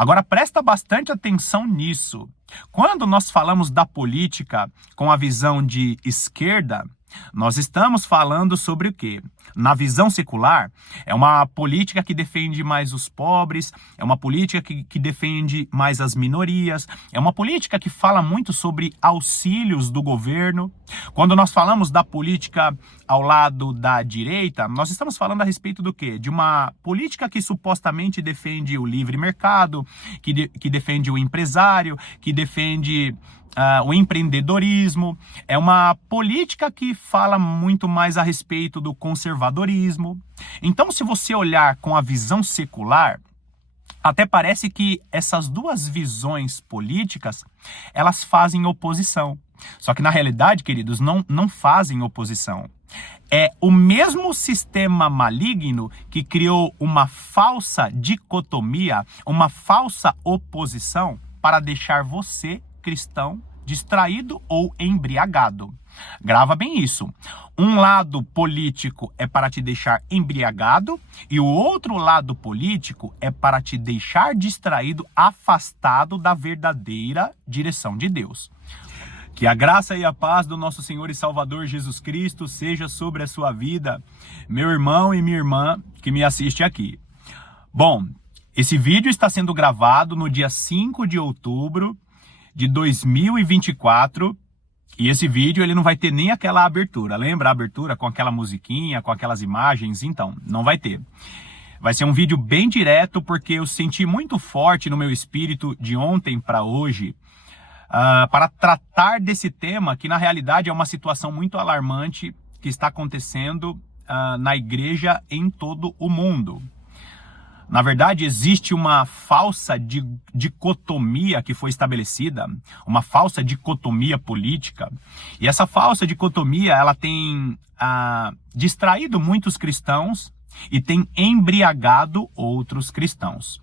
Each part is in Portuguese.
Agora presta bastante atenção nisso. Quando nós falamos da política com a visão de esquerda, nós estamos falando sobre o quê? Na visão secular, é uma política que defende mais os pobres, é uma política que defende mais as minorias, é uma política que fala muito sobre auxílios do governo. Quando nós falamos da política ao lado da direita, nós estamos falando a respeito do quê? De uma política que supostamente defende o livre mercado, que defende o empresário, que defende o empreendedorismo. É uma política que fala muito mais a respeito do conservadorismo. Então, se você olhar com a visão secular, até parece que essas duas visões políticas, elas fazem oposição. Só que na realidade, queridos, não fazem oposição. É o mesmo sistema maligno que criou uma falsa dicotomia, uma falsa oposição para deixar você, cristão, distraído ou embriagado. Grava bem isso. Um lado político é para te deixar embriagado e o outro lado político é para te deixar distraído, afastado da verdadeira direção de Deus. Que a graça e a paz do nosso Senhor e Salvador Jesus Cristo seja sobre a sua vida, meu irmão e minha irmã que me assiste aqui. Bom, esse vídeo está sendo gravado no dia 5 de outubro de 2024, e esse vídeo ele não vai ter nem aquela abertura. Lembra a abertura com aquela musiquinha, com aquelas imagens? Então, não vai ter. Vai ser um vídeo bem direto, porque eu senti muito forte no meu espírito de ontem para hoje, para tratar desse tema, que na realidade é uma situação muito alarmante que está acontecendo na igreja em todo o mundo. Na verdade, existe uma falsa dicotomia que foi estabelecida, uma falsa dicotomia política. E essa falsa dicotomia, ela tem distraído muitos cristãos e tem embriagado outros cristãos.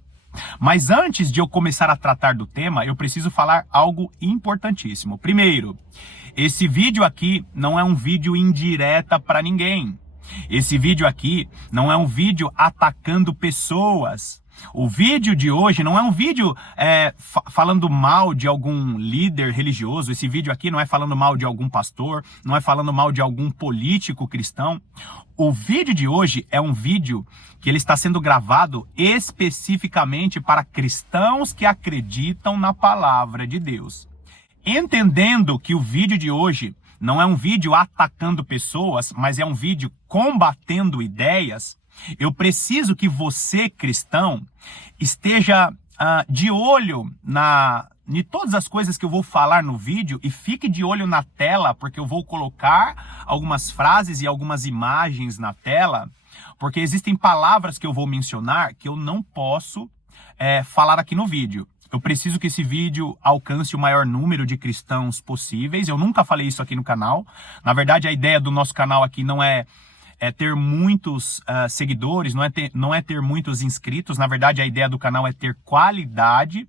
Mas antes de eu começar a tratar do tema, eu preciso falar algo importantíssimo. Primeiro, esse vídeo aqui não é um vídeo indireta para ninguém. Esse vídeo aqui não é um vídeo atacando pessoas. O vídeo de hoje não é um vídeo falando mal de algum líder religioso. Esse vídeo aqui não é falando mal de algum pastor, não é falando mal de algum político cristão. O vídeo de hoje é um vídeo que ele está sendo gravado especificamente para cristãos que acreditam na palavra de Deus. Entendendo que o vídeo de hoje não é um vídeo atacando pessoas, mas é um vídeo combatendo ideias, eu preciso que você, cristão, esteja de olho em todas as coisas que eu vou falar no vídeo e fique de olho na tela, porque eu vou colocar algumas frases e algumas imagens na tela, porque existem palavras que eu vou mencionar que eu não posso falar aqui no vídeo. Eu preciso que esse vídeo alcance o maior número de cristãos possíveis. Eu nunca falei isso aqui no canal. Na verdade, a ideia do nosso canal aqui não é ter muitos seguidores, não é ter muitos inscritos. Na verdade, a ideia do canal é ter qualidade.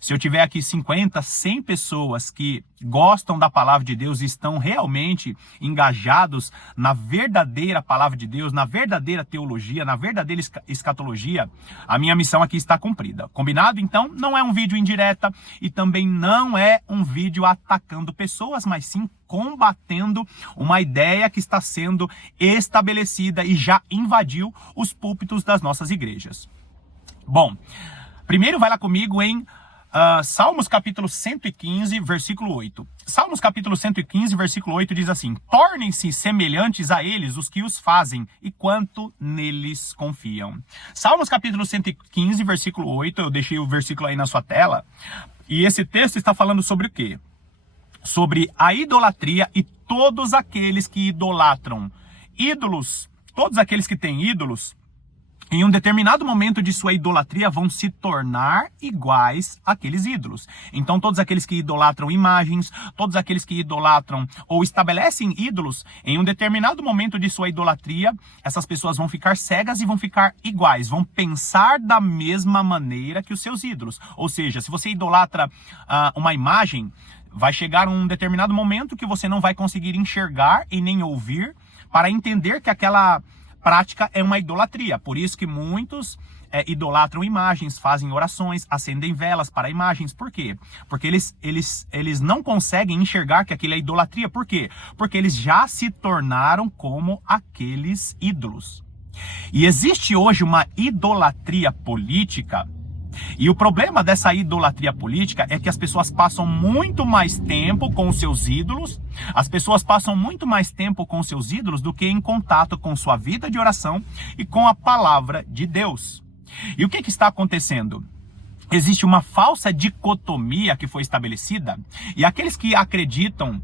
Se eu tiver aqui 50, 100 pessoas que gostam da palavra de Deus e estão realmente engajados na verdadeira palavra de Deus, na verdadeira teologia, na verdadeira escatologia, a minha missão aqui está cumprida. Combinado? Então, não é um vídeo indireta e também não é um vídeo atacando pessoas, mas sim combatendo uma ideia que está sendo estabelecida e já invadiu os púlpitos das nossas igrejas. Bom, primeiro vai lá comigo em Salmos capítulo 115, versículo 8. Salmos capítulo 115, versículo 8 diz assim: tornem-se semelhantes a eles os que os fazem e quanto neles confiam. Salmos capítulo 115, versículo 8, eu deixei o versículo aí na sua tela. E esse texto está falando sobre o quê? Sobre a idolatria e todos aqueles que idolatram ídolos, todos aqueles que têm ídolos, em um determinado momento de sua idolatria vão se tornar iguais àqueles ídolos. Então todos aqueles que idolatram imagens, todos aqueles que idolatram ou estabelecem ídolos, em um determinado momento de sua idolatria, essas pessoas vão ficar cegas e vão ficar iguais, vão pensar da mesma maneira que os seus ídolos. Ou seja, se você idolatra uma imagem, vai chegar um determinado momento que você não vai conseguir enxergar e nem ouvir para entender que aquela prática é uma idolatria. Por isso que muitos idolatram imagens, fazem orações, acendem velas para imagens. Por quê? Porque eles não conseguem enxergar que aquilo é idolatria. Por quê? Porque eles já se tornaram como aqueles ídolos. E existe hoje uma idolatria política. E o problema dessa idolatria política é que as pessoas passam muito mais tempo com os seus ídolos, as pessoas passam muito mais tempo com os seus ídolos do que em contato com sua vida de oração e com a palavra de Deus. E o que está acontecendo? Existe uma falsa dicotomia que foi estabelecida, e aqueles que acreditam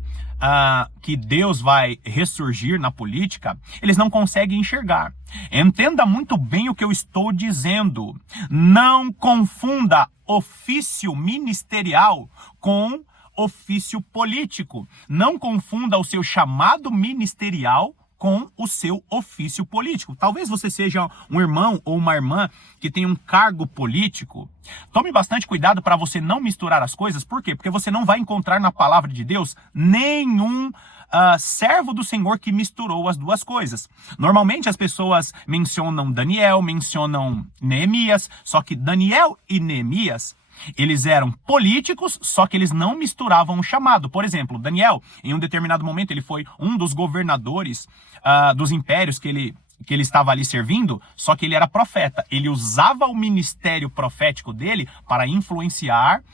que Deus vai ressurgir na política, eles não conseguem enxergar. Entenda muito bem o que eu estou dizendo. Não confunda ofício ministerial com ofício político. Não confunda o seu chamado ministerial com o seu ofício político. Talvez você seja um irmão ou uma irmã que tem um cargo político. Tome bastante cuidado para você não misturar as coisas. Por quê? Porque você não vai encontrar na palavra de Deus nenhum servo do Senhor que misturou as duas coisas. Normalmente as pessoas mencionam Daniel, mencionam Neemias, só que Daniel e Neemias, eles eram políticos, só que eles não misturavam o chamado. Por exemplo, Daniel, em um determinado momento, ele foi um dos governadores dos impérios que ele estava ali servindo, só que ele era profeta. Ele usava o ministério profético dele para influenciar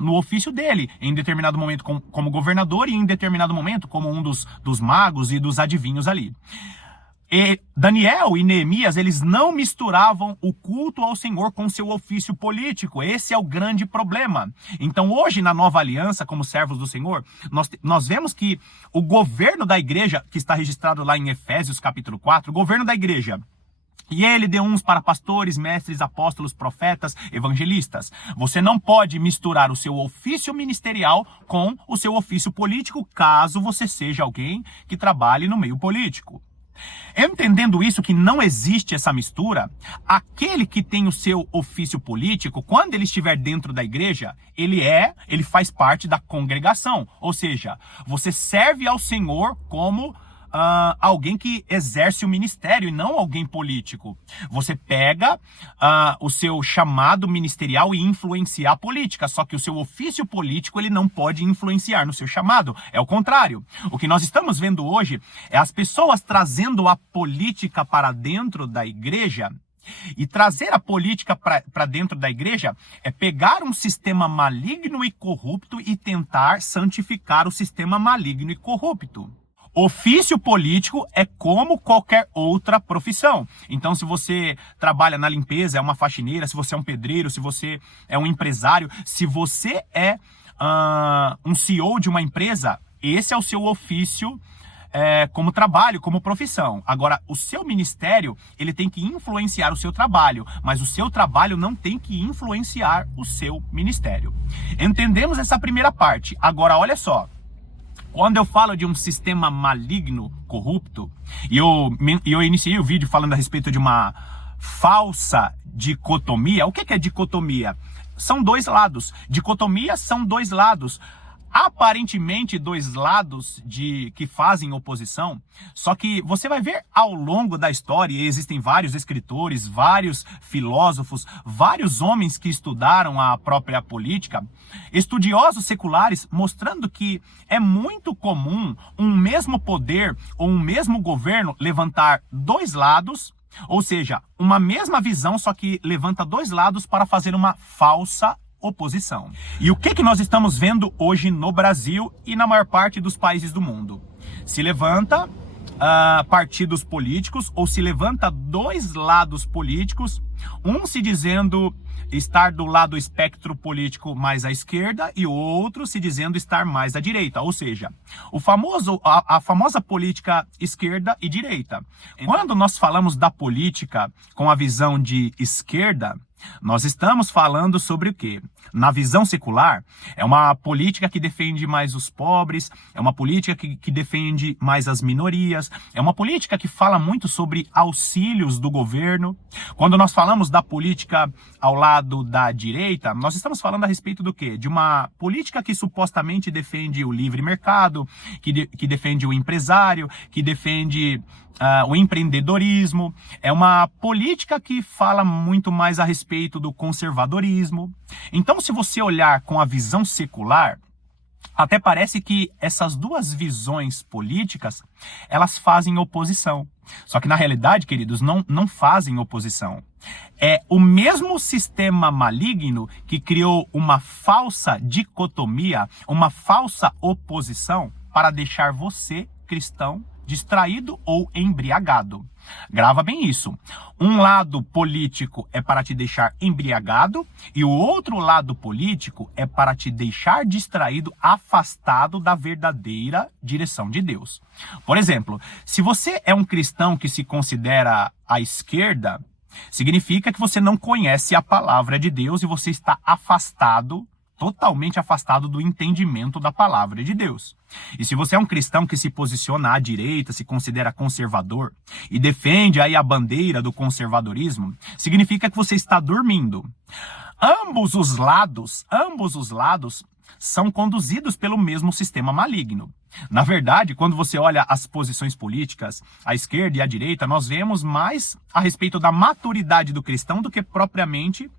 no ofício dele, em determinado momento como governador e em determinado momento como um dos magos e dos adivinhos ali. E Daniel e Neemias, eles não misturavam o culto ao Senhor com seu ofício político. Esse é o grande problema. Então hoje, na nova aliança, como servos do Senhor, nós vemos que o governo da igreja, que está registrado lá em Efésios capítulo 4, o governo da igreja, e ele deu uns para pastores, mestres, apóstolos, profetas, evangelistas. Você não pode misturar o seu ofício ministerial com o seu ofício político, caso você seja alguém que trabalhe no meio político. Entendendo isso, que não existe essa mistura, aquele que tem o seu ofício político, quando ele estiver dentro da igreja, ele faz parte da congregação. Ou seja, você serve ao Senhor como alguém que exerce o ministério e não alguém político. Você pega o seu chamado ministerial e influencia a política, só que o seu ofício político ele não pode influenciar no seu chamado. É o contrário. O que nós estamos vendo hoje é as pessoas trazendo a política para dentro da igreja. E trazer a política para dentro da igreja é pegar um sistema maligno e corrupto e tentar santificar o sistema maligno e corrupto. Ofício político é como qualquer outra profissão. Então, se você trabalha na limpeza, é uma faxineira, se você é um pedreiro, se você é um empresário, se você é um CEO de uma empresa, esse é o seu ofício como trabalho, como profissão. Agora, o seu ministério, ele tem que influenciar o seu trabalho, mas o seu trabalho não tem que influenciar o seu ministério. Entendemos essa primeira parte. Agora, olha só. Quando eu falo de um sistema maligno, corrupto, e eu iniciei o vídeo falando a respeito de uma falsa dicotomia. O que é dicotomia? São dois lados. Dicotomia são dois lados. Aparentemente dois lados que fazem oposição, só que você vai ver ao longo da história, e existem vários escritores, vários filósofos, vários homens que estudaram a própria política, estudiosos seculares, mostrando que é muito comum um mesmo poder ou um mesmo governo levantar dois lados, ou seja, uma mesma visão, só que levanta dois lados para fazer uma falsa oposição. E o que nós estamos vendo hoje no Brasil e na maior parte dos países do mundo? Se levanta partidos políticos, ou se levanta dois lados políticos, um se dizendo estar do lado do espectro político mais à esquerda e o outro se dizendo estar mais à direita, ou seja, a famosa política esquerda e direita. Quando nós falamos da política com a visão de esquerda, nós estamos falando sobre o quê? Na visão secular, é uma política que defende mais os pobres, é uma política que defende mais as minorias, é uma política que fala muito sobre auxílios do governo. Quando nós falamos da política ao lado da direita, nós estamos falando a respeito do quê? De uma política que supostamente defende o livre mercado, que defende o empresário, que defende o empreendedorismo. É uma política que fala muito mais a respeito do conservadorismo. Então, se você olhar com a visão secular, até parece que essas duas visões políticas, elas fazem oposição. Só que na realidade, queridos, não fazem oposição. É o mesmo sistema maligno que criou uma falsa dicotomia, uma falsa oposição para deixar você, cristão, distraído ou embriagado. Grava bem isso. Um lado político é para te deixar embriagado e o outro lado político é para te deixar distraído, afastado da verdadeira direção de Deus. Por exemplo, se você é um cristão que se considera à esquerda, significa que você não conhece a palavra de Deus e você está afastado, totalmente afastado do entendimento da palavra de Deus. E se você é um cristão que se posiciona à direita, se considera conservador e defende aí a bandeira do conservadorismo, significa que você está dormindo. Ambos os lados são conduzidos pelo mesmo sistema maligno. Na verdade, quando você olha as posições políticas, à esquerda e à direita, nós vemos mais a respeito da maturidade do cristão do que propriamente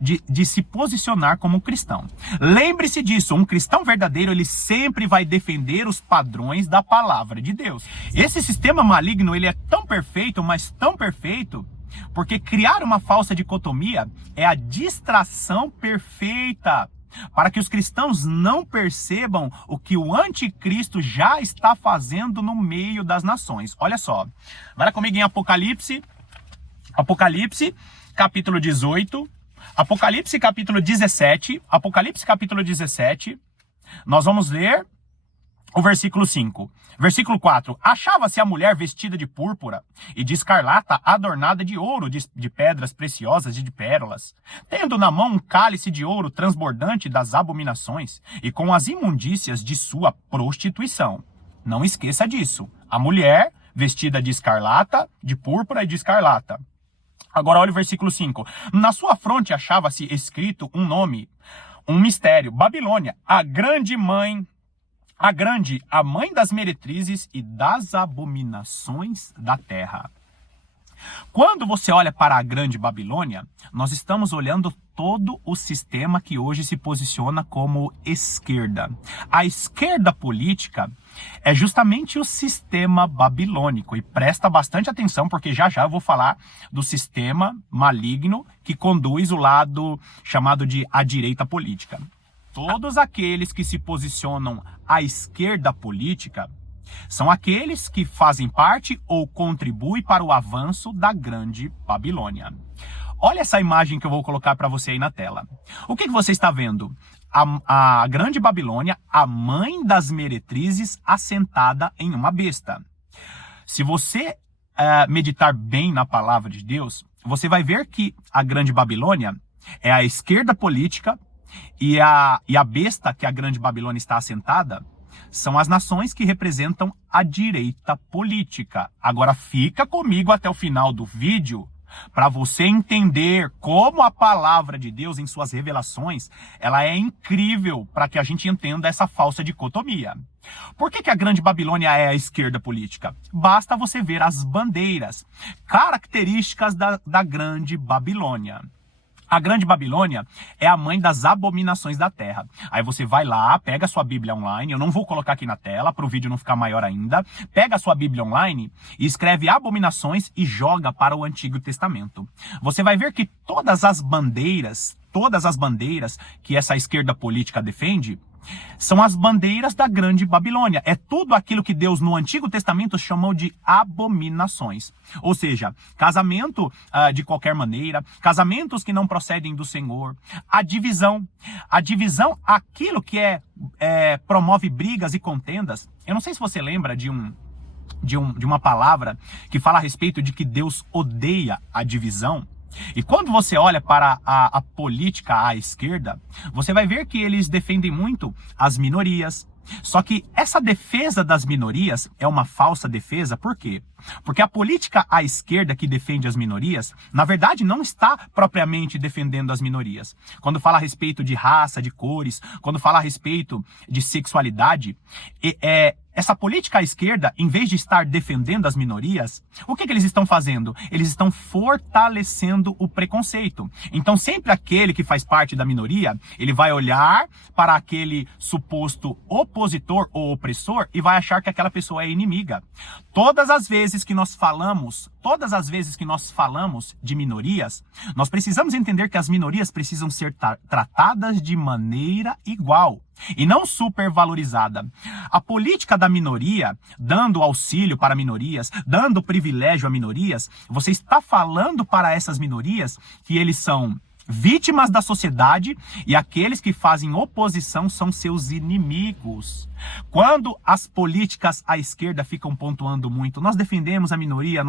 de se posicionar como cristão. Lembre-se disso, um cristão verdadeiro, ele sempre vai defender os padrões da palavra de Deus. Esse sistema maligno, ele é tão perfeito, mas tão perfeito, porque criar uma falsa dicotomia é a distração perfeita para que os cristãos não percebam o que o anticristo já está fazendo no meio das nações. Olha só, vai lá comigo em Apocalipse, capítulo 18, Apocalipse capítulo 17, nós vamos ler o versículo 5. Versículo 4. Achava-se a mulher vestida de púrpura e de escarlata, adornada de ouro, de pedras preciosas e de pérolas, tendo na mão um cálice de ouro transbordante das abominações e com as imundícias de sua prostituição. Não esqueça disso. A mulher vestida de escarlata, de púrpura e de escarlata. Agora olha o versículo 5. Na sua fronte achava-se escrito um nome, um mistério, Babilônia, a mãe das meretrizes e das abominações da terra. Quando você olha para a grande Babilônia, nós estamos olhando todo o sistema que hoje se posiciona como esquerda. A esquerda política é justamente o sistema babilônico. E presta bastante atenção, porque já eu vou falar do sistema maligno que conduz o lado chamado de a direita política. Todos aqueles que se posicionam à esquerda política são aqueles que fazem parte ou contribuem para o avanço da grande Babilônia. Olha essa imagem que eu vou colocar para você aí na tela. O que você está vendo? A grande Babilônia, a mãe das meretrizes, assentada em uma besta. Se você meditar bem na palavra de Deus, você vai ver que a grande Babilônia é a esquerda política e a besta que a grande Babilônia está assentada são as nações que representam a direita política. Agora fica comigo até o final do vídeo para você entender como a palavra de Deus em suas revelações, ela é incrível para que a gente entenda essa falsa dicotomia. Por que a grande Babilônia é a esquerda política? Basta você ver as bandeiras, características da grande Babilônia. A grande Babilônia é a mãe das abominações da terra. Aí você vai lá, pega a sua Bíblia online, eu não vou colocar aqui na tela para o vídeo não ficar maior ainda, pega a sua Bíblia online e escreve abominações e joga para o Antigo Testamento. Você vai ver que todas as bandeiras que essa esquerda política defende, são as bandeiras da grande Babilônia. É tudo aquilo que Deus no Antigo Testamento chamou de abominações. Ou seja, casamento de qualquer maneira, casamentos que não procedem do Senhor, a divisão, aquilo que promove brigas e contendas. Eu não sei se você lembra de uma palavra que fala a respeito de que Deus odeia a divisão. E quando você olha para a política à esquerda, você vai ver que eles defendem muito as minorias. Só que essa defesa das minorias é uma falsa defesa, por quê? Porque a política à esquerda que defende as minorias, na verdade, não está propriamente defendendo as minorias. Quando fala a respeito de raça, de cores, quando fala a respeito de sexualidade, essa política à esquerda, em vez de estar defendendo as minorias, o que eles estão fazendo? Eles estão fortalecendo o preconceito. Então, sempre aquele que faz parte da minoria, ele vai olhar para aquele suposto opositor ou opressor e vai achar que aquela pessoa é inimiga. Todas as vezes que nós falamos de minorias, nós precisamos entender que as minorias precisam ser tratadas de maneira igual e não supervalorizada. A política da minoria, dando auxílio para minorias, dando privilégio a minorias, você está falando para essas minorias que eles são vítimas da sociedade e aqueles que fazem oposição são seus inimigos. Quando as políticas à esquerda ficam pontuando muito, nós defendemos a minoria,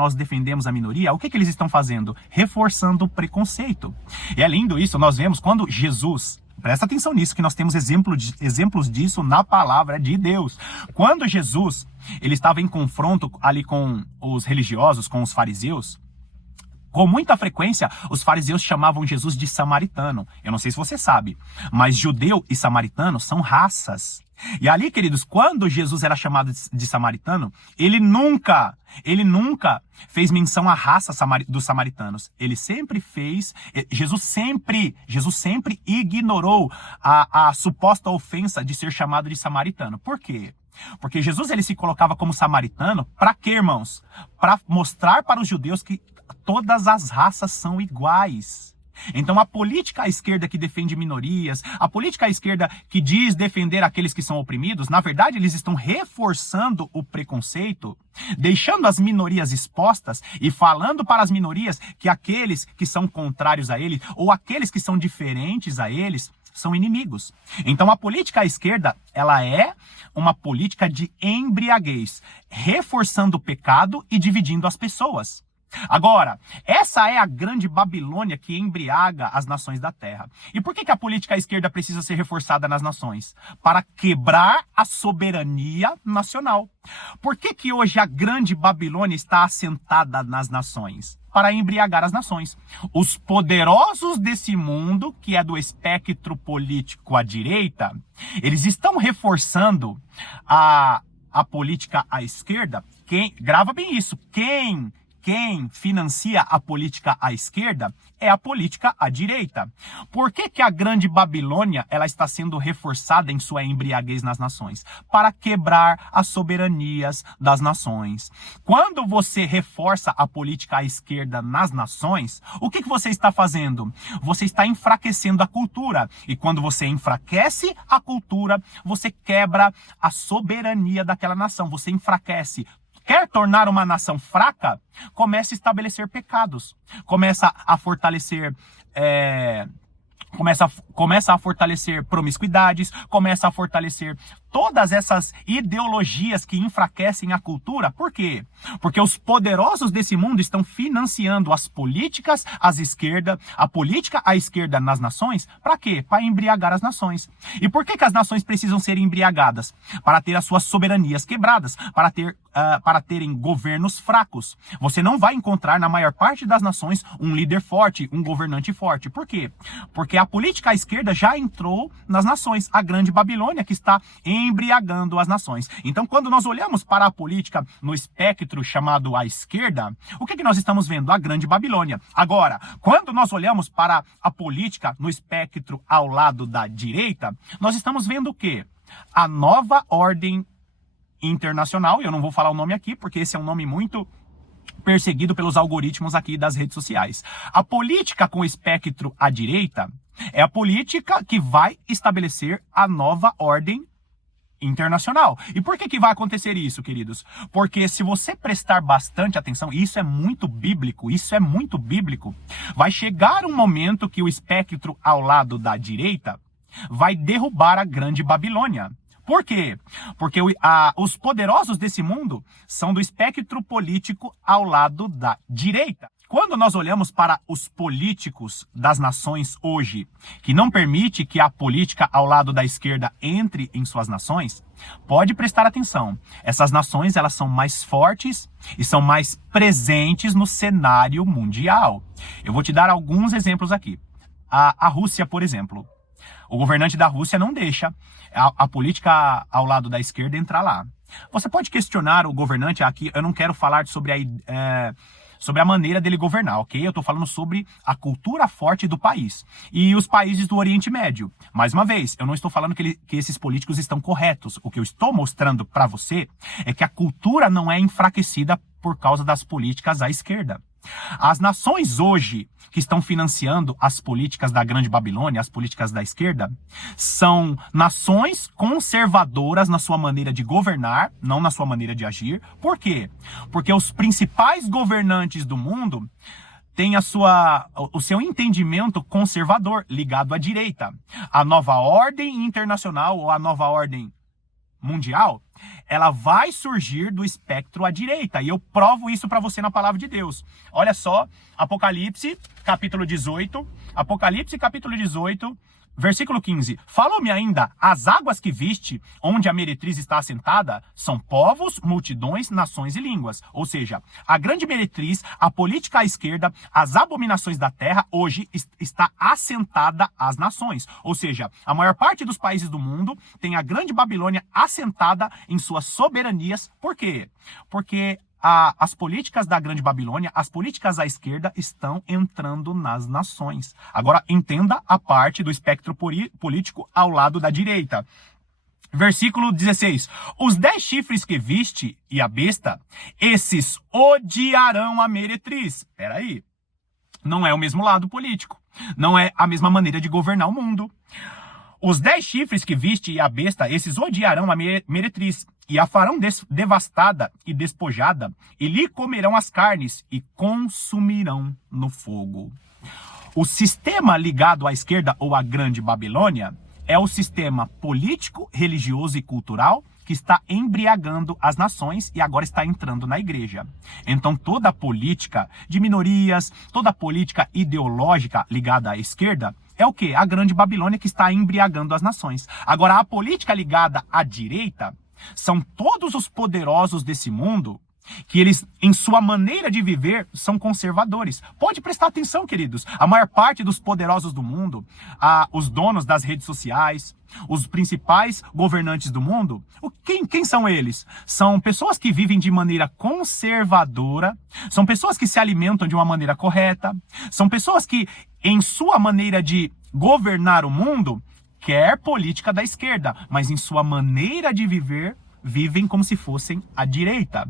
o que eles estão fazendo? Reforçando o preconceito. E é lindo isso, nós vemos quando Jesus... Presta atenção nisso, que nós temos exemplos disso na palavra de Deus. Quando Jesus ele estava em confronto ali com os religiosos, com os fariseus, com muita frequência, os fariseus chamavam Jesus de samaritano. Eu não sei se você sabe, mas judeu e samaritano são raças. E ali, queridos, quando Jesus era chamado de samaritano, ele nunca fez menção à raça dos samaritanos. Jesus sempre ignorou a suposta ofensa de ser chamado de samaritano. Por quê? Porque Jesus ele se colocava como samaritano para quê, irmãos? Para mostrar para os judeus que todas as raças são iguais. Então a política à esquerda que defende minorias, a política à esquerda que diz defender aqueles que são oprimidos, na verdade eles estão reforçando o preconceito, deixando as minorias expostas e falando para as minorias que aqueles que são contrários a eles ou aqueles que são diferentes a eles são inimigos. Então a política à esquerda, ela é uma política de embriaguez, reforçando o pecado e dividindo as pessoas. Agora, essa é a grande Babilônia que embriaga as nações da terra. E por que a política à esquerda precisa ser reforçada nas nações? Para quebrar a soberania nacional. Por que hoje a grande Babilônia está assentada nas nações? Para embriagar as nações. Os poderosos desse mundo, que é do espectro político à direita, eles estão reforçando a política à esquerda. Grava bem isso, quem financia a política à esquerda é a política à direita. Por que a grande Babilônia ela está sendo reforçada em sua embriaguez nas nações? Para quebrar as soberanias das nações. Quando você reforça a política à esquerda nas nações, o que você está fazendo? Você está enfraquecendo a cultura. E quando você enfraquece a cultura, você quebra a soberania daquela nação. Você enfraquece. Quer tornar uma nação fraca? Comece a estabelecer pecados. Começa a fortalecer começa a fortalecer promiscuidades, começa a fortalecer todas essas ideologias que enfraquecem a cultura. Por quê? Porque os poderosos desse mundo estão financiando as políticas a política à esquerda nas nações. Para quê? Para embriagar as nações. E por que as nações precisam ser embriagadas? Para ter as suas soberanias quebradas, para terem governos fracos. Você não vai encontrar na maior parte das nações um líder forte, um governante forte. Por quê? Porque a política à esquerda já entrou nas nações, a grande Babilônia que está embriagando as nações. Então, quando nós olhamos para a política no espectro chamado à esquerda, o que nós estamos vendo? A grande Babilônia. Agora, quando nós olhamos para a política no espectro ao lado da direita, nós estamos vendo o quê? A nova ordem internacional. Eu não vou falar o nome aqui, porque esse é um nome muito perseguido pelos algoritmos aqui das redes sociais. A política com espectro à direita é a política que vai estabelecer a nova ordem internacional. E por que vai acontecer isso, queridos? Porque se você prestar bastante atenção, isso é muito bíblico, vai chegar um momento que o espectro ao lado da direita vai derrubar a grande Babilônia. Por quê? Porque os poderosos desse mundo são do espectro político ao lado da direita. Quando nós olhamos para os políticos das nações hoje, que não permite que a política ao lado da esquerda entre em suas nações, pode prestar atenção. Essas nações, elas são mais fortes e são mais presentes no cenário mundial. Eu vou te dar alguns exemplos aqui. A Rússia, por exemplo. O governante da Rússia não deixa a política ao lado da esquerda entrar lá. Você pode questionar o governante aqui, eu não quero falar sobre a maneira dele governar, ok? Eu estou falando sobre a cultura forte do país. E os países do Oriente Médio. Mais uma vez, eu não estou falando que esses políticos estão corretos. O que eu estou mostrando para você é que a cultura não é enfraquecida por causa das políticas à esquerda. As nações hoje que estão financiando as políticas da Grande Babilônia, as políticas da esquerda, são nações conservadoras na sua maneira de governar, não na sua maneira de agir. Por quê? Porque os principais governantes do mundo têm o seu entendimento conservador ligado à direita. A nova ordem internacional ou a nova ordem mundial, ela vai surgir do espectro à direita. E eu provo isso para você na palavra de Deus. Olha só, Apocalipse, capítulo 18. Apocalipse, capítulo 18, versículo 15. Falou-me ainda, as águas que viste, onde a meretriz está assentada, são povos, multidões, nações e línguas. Ou seja, a grande meretriz, a política à esquerda, as abominações da terra, hoje está assentada às nações. Ou seja, a maior parte dos países do mundo tem a grande Babilônia assentada em suas soberanias. Por quê? Porque as políticas da Grande Babilônia, as políticas à esquerda estão entrando nas nações. Agora, entenda a parte do espectro político ao lado da direita. Versículo 16. Os 10 chifres que viste e a besta, esses odiarão a meretriz. Peraí. Não é o mesmo lado político. Não é a mesma maneira de governar o mundo. Os 10 chifres que viste e a besta, esses odiarão a meretriz, e a farão devastada e despojada, e lhe comerão as carnes, e consumirão no fogo. O sistema ligado à esquerda, ou à Grande Babilônia, é o sistema político, religioso e cultural que está embriagando as nações e agora está entrando na igreja. Então toda a política de minorias, toda a política ideológica ligada à esquerda, é o quê? A Grande Babilônia que está embriagando as nações. Agora, a política ligada à direita são todos os poderosos desse mundo que eles, em sua maneira de viver, são conservadores. Pode prestar atenção, queridos. A maior parte dos poderosos do mundo, os donos das redes sociais, os principais governantes do mundo, quem são eles? São pessoas que vivem de maneira conservadora, são pessoas que se alimentam de uma maneira correta, são pessoas que, em sua maneira de governar o mundo, quer política da esquerda, mas em sua maneira de viver, vivem como se fossem a direita.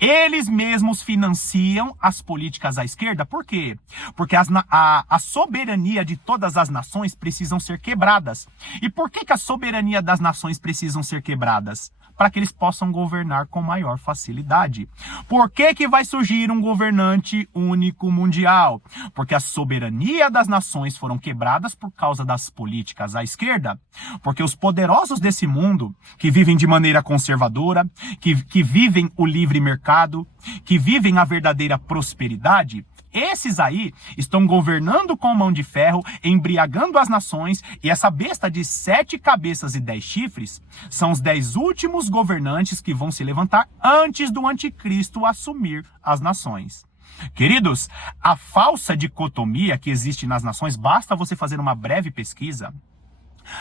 Eles mesmos financiam as políticas à esquerda. Por quê? Porque a soberania de todas as nações precisam ser quebradas. E por que a soberania das nações precisam ser quebradas? Para que eles possam governar com maior facilidade. Por que vai surgir um governante único mundial? Porque a soberania das nações foram quebradas por causa das políticas à esquerda. Porque os poderosos desse mundo, que vivem de maneira conservadora, que vivem o livre mercado, que vivem a verdadeira prosperidade, esses aí estão governando com mão de ferro, embriagando as nações, e essa besta de 7 cabeças e 10 chifres são os 10 últimos governantes que vão se levantar antes do anticristo assumir as nações. Queridos, a falsa dicotomia que existe nas nações, basta você fazer uma breve pesquisa.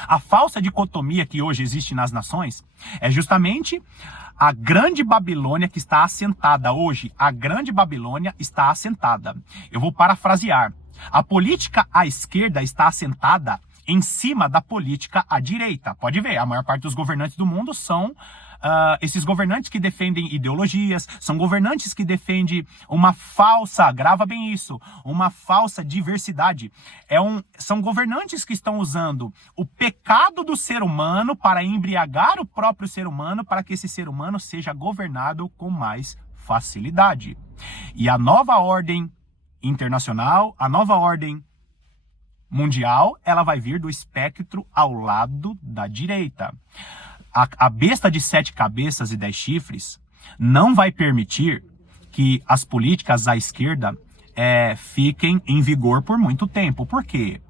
A falsa dicotomia que hoje existe nas nações é justamente a Grande Babilônia que está assentada hoje. A Grande Babilônia está assentada. Eu vou parafrasear. A política à esquerda está assentada em cima da política à direita. Pode ver, a maior parte dos governantes do mundo são esses governantes que defendem ideologias, são governantes que defendem uma falsa, grava bem isso, uma falsa diversidade. São governantes que estão usando o pecado do ser humano para embriagar o próprio ser humano, para que esse ser humano seja governado com mais facilidade. E a nova ordem internacional, a nova ordem mundial, ela vai vir do espectro ao lado da direita. A besta de 7 cabeças e 10 chifres não vai permitir que as políticas à esquerda fiquem em vigor por muito tempo. Por quê?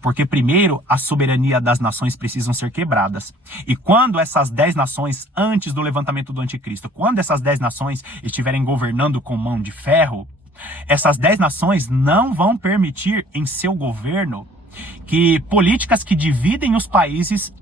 Porque primeiro a soberania das nações precisam ser quebradas. E quando essas 10 nações, antes do levantamento do anticristo, quando essas 10 nações estiverem governando com mão de ferro, essas 10 nações não vão permitir em seu governo que políticas que dividem os países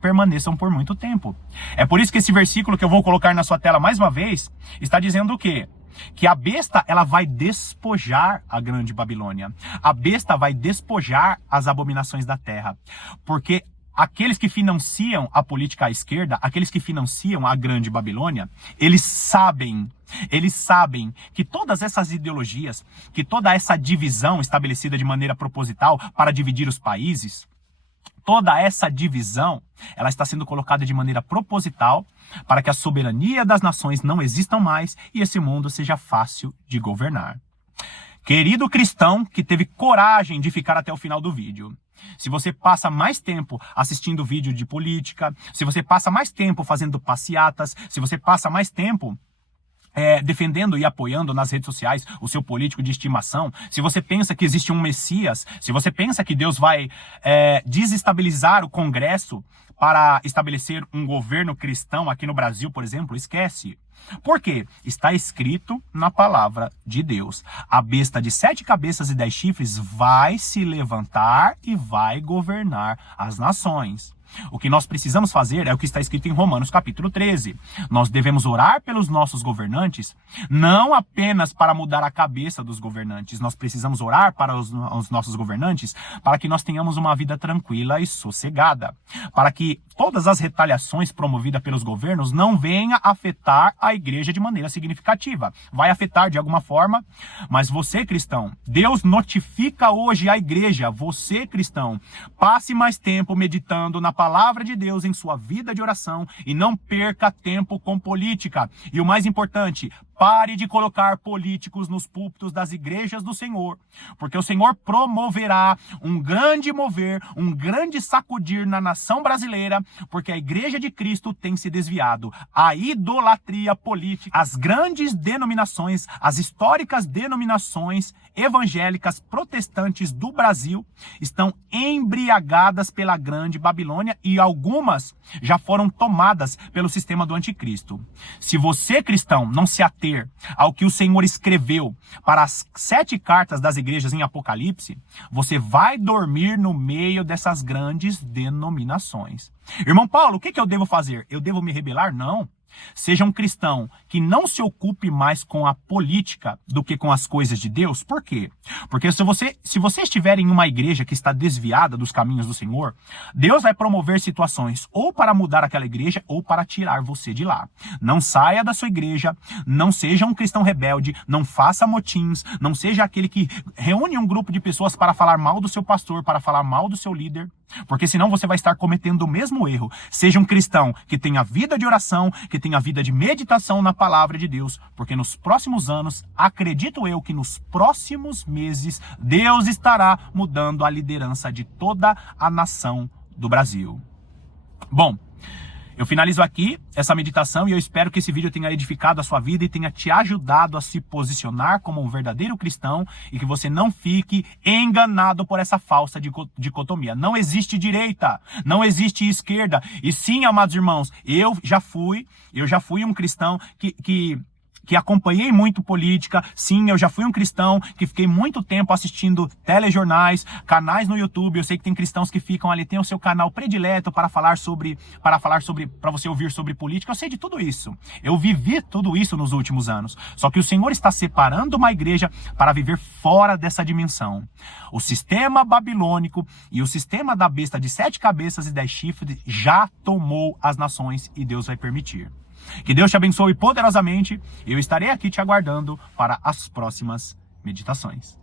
permaneçam por muito tempo. É por isso que esse versículo que eu vou colocar na sua tela mais uma vez, está dizendo o quê? Que a besta, ela vai despojar a grande Babilônia. A besta vai despojar as abominações da terra. Porque aqueles que financiam a política à esquerda, aqueles que financiam a grande Babilônia, eles sabem que todas essas ideologias, que toda essa divisão estabelecida de maneira proposital para dividir os países, toda essa divisão, ela está sendo colocada de maneira proposital para que a soberania das nações não existam mais e esse mundo seja fácil de governar. Querido cristão que teve coragem de ficar até o final do vídeo, se você passa mais tempo assistindo vídeo de política, se você passa mais tempo fazendo passeatas, se você passa mais tempo defendendo e apoiando nas redes sociais o seu político de estimação, se você pensa que existe um Messias, se você pensa que Deus vai desestabilizar o Congresso para estabelecer um governo cristão aqui no Brasil, por exemplo, esquece. Por quê? Está escrito na palavra de Deus. A besta de 7 cabeças e 10 chifres vai se levantar e vai governar as nações. O que nós precisamos fazer é o que está escrito em Romanos capítulo 13. Nós devemos orar pelos nossos governantes, não apenas para mudar a cabeça dos governantes. Nós precisamos orar para os nossos governantes para que nós tenhamos uma vida tranquila e sossegada. Para que todas as retaliações promovidas pelos governos não venham afetar a igreja de maneira significativa. Vai afetar de alguma forma, mas você, cristão, Deus notifica hoje a igreja, você, cristão, passe mais tempo meditando na palavra de Deus em sua vida de oração e não perca tempo com política. E o mais importante, pare de colocar políticos nos púlpitos das igrejas do Senhor, porque o Senhor promoverá um grande mover, um grande sacudir na nação brasileira, porque a igreja de Cristo tem se desviado. A idolatria política, as grandes denominações, as históricas denominações evangélicas protestantes do Brasil estão embriagadas pela grande Babilônia e algumas já foram tomadas pelo sistema do anticristo. Se você, cristão, não se ater ao que o Senhor escreveu para as 7 cartas das igrejas em Apocalipse, você vai dormir no meio dessas grandes denominações. Irmão Paulo, o que eu devo fazer? Eu devo me rebelar? Não. Seja um cristão que não se ocupe mais com a política do que com as coisas de Deus. Por quê? Porque se você estiver em uma igreja que está desviada dos caminhos do Senhor, Deus vai promover situações ou para mudar aquela igreja ou para tirar você de lá. Não saia da sua igreja, não seja um cristão rebelde, não faça motins, não seja aquele que reúne um grupo de pessoas para falar mal do seu pastor, para falar mal do seu líder. Porque senão você vai estar cometendo o mesmo erro. Seja um cristão que tenha vida de oração, que tenha vida de meditação na palavra de Deus, porque nos próximos anos, acredito eu que nos próximos meses, Deus estará mudando a liderança de toda a nação do Brasil. Bom, eu finalizo aqui essa meditação e eu espero que esse vídeo tenha edificado a sua vida e tenha te ajudado a se posicionar como um verdadeiro cristão e que você não fique enganado por essa falsa dicotomia. Não existe direita, não existe esquerda. E sim, amados irmãos, eu já fui um cristão que acompanhei muito política. Sim, eu já fui um cristão que fiquei muito tempo assistindo telejornais, canais no YouTube. Eu sei que tem cristãos que ficam ali, tem o seu canal predileto para você ouvir sobre política. Eu sei de tudo isso. Eu vivi tudo isso nos últimos anos. Só que o Senhor está separando uma igreja para viver fora dessa dimensão. O sistema babilônico e o sistema da besta de 7 cabeças e 10 chifres já tomou as nações e Deus vai permitir. Que Deus te abençoe poderosamente. Eu estarei aqui te aguardando para as próximas meditações.